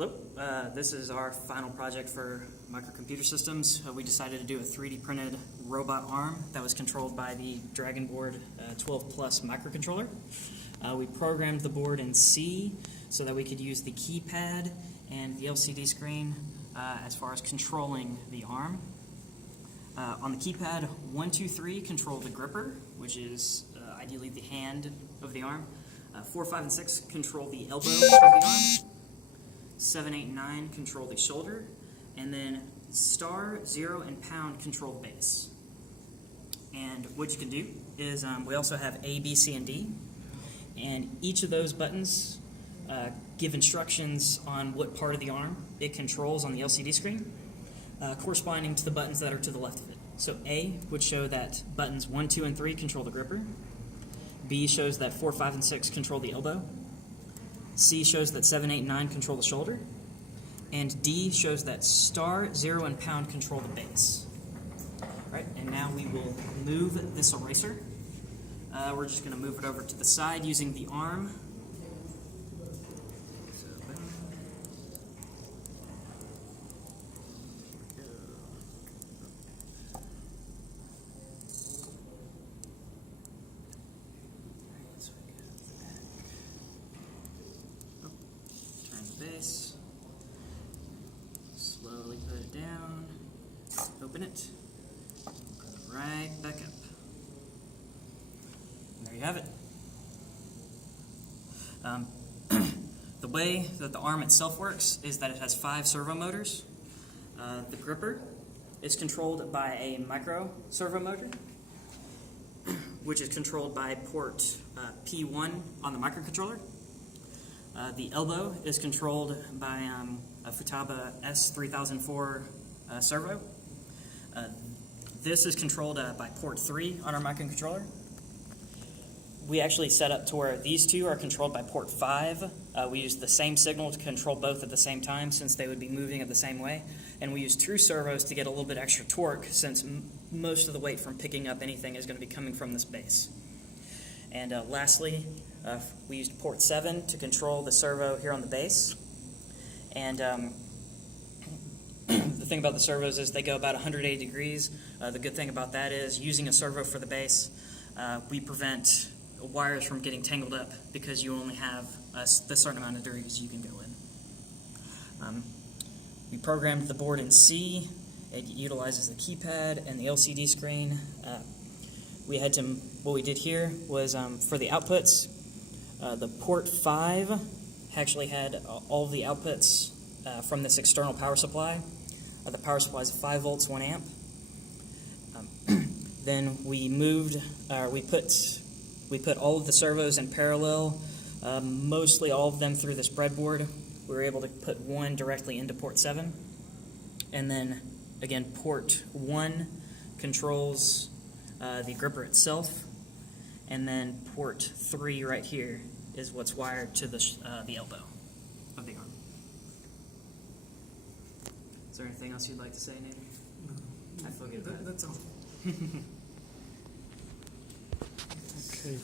Hello, this is our final project for microcomputer systems. We decided to do a 3D printed robot arm that was controlled by the Dragon Board 12 Plus microcontroller. We programmed the board in C so that we could use the keypad and the LCD screen as far as controlling the arm. On the keypad, 1, 2, 3 control the gripper, which is ideally the hand of the arm. 4, 5, and 6 control the elbow of the arm. 7, 8, and 9 control the shoulder, and then star, 0, and pound control the base. And what you can do is we also have A, B, C, and D, and each of those buttons give instructions on what part of the arm it controls on the LCD screen, corresponding to the buttons that are to the left of it. So A would show that buttons 1, 2, and 3 control the gripper. B shows that 4, 5, and 6 control the elbow. C shows that 7, 8, and 9 control the shoulder. And D shows that star, 0, and pound control the base. All right, and now we will move this eraser. We're just going to move it over to the side using the arm. So, base, slowly put it down, open it, put it right back up. And there you have it. The way that the arm itself works is that it has 5 servo motors. The gripper is controlled by a micro servo motor, which is controlled by port P1 on the microcontroller. The elbow is controlled by a Futaba S3004 servo. This is controlled by port 3 on our microcontroller. We actually set up to where these two are controlled by port 5. We use the same signal to control both at the same time since they would be moving at the same way. And we use true servos to get a little bit extra torque since most of the weight from picking up anything is going to be coming from this base. And lastly, we used port 7 to control the servo here on the base. And the thing about the servos is they go about 180 degrees. The good thing about that is using a servo for the base, we prevent wires from getting tangled up because you only have the certain amount of degrees you can go in. We programmed the board in C. It utilizes the keypad and the LCD screen. What we did here was for the outputs, the port 5 actually had all of the outputs from this external power supply. The power supply is 5 volts, 1 amp. Then we put all of the servos in parallel, mostly all of them through this breadboard. We were able to put one directly into port 7. And then, again, port 1 controls the gripper itself, and then port 3 right here is what's wired to the elbow of the arm. Is there anything else you'd like to say, Nader? No. I feel good. That's all. Okay.